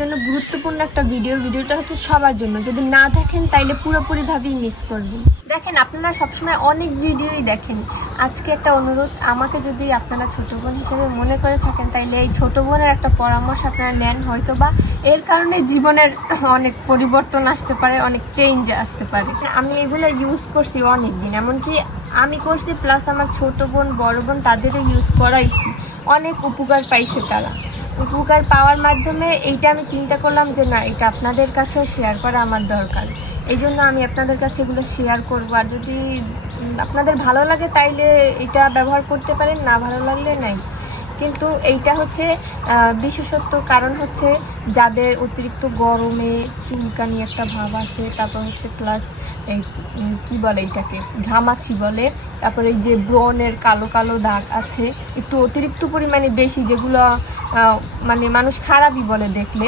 জন্য গুরুত্বপূর্ণ একটা ভিডিওটা হচ্ছে সবার জন্য। যদি না দেখেন তাইলে পুরোপুরিভাবেই মিস করবেন। দেখেন, আপনারা সবসময় অনেক ভিডিওই দেখেন। আজকে একটা অনুরোধ, আমাকে যদি আপনারা ছোট বোন হিসেবে মনে করে থাকেন তাইলে এই ছোট বোনের একটা পরামর্শ আপনারা নেন, হয়তো বা এর কারণে জীবনের অনেক পরিবর্তন আসতে পারে, অনেক চেঞ্জ আসতে পারে। আমি এগুলো ইউজ করছি অনেক দিন, এমনকি আমি করছি প্লাস আমার ছোট বোন বড় বোন তাদেরও ইউজ করাইছি। অনেক উপকার পাইছে তারা। উপকার পাওয়ার মাধ্যমে এইটা আমি চিন্তা করলাম যে না, এটা আপনাদের কাছেও শেয়ার করা আমার দরকার। এই জন্য আমি আপনাদের কাছে এগুলো শেয়ার করবো। আর যদি আপনাদের ভালো লাগে তাইলে এটা ব্যবহার করতে পারেন, না ভালো লাগলে নাই। কিন্তু এইটা হচ্ছে বিশেষত্ব কারণ হচ্ছে যাদের অতিরিক্ত গরমে চুলকানি একটা ভাব আছে, তারপর হচ্ছে প্লাস এই কী বলে এটাকে ঘামাচি বলে, তারপরে এই যে ব্রণের কালো কালো দাগ আছে একটু অতিরিক্ত পরিমাণে বেশি, যেগুলো মানে মানুষ খারাপই বলে দেখলে।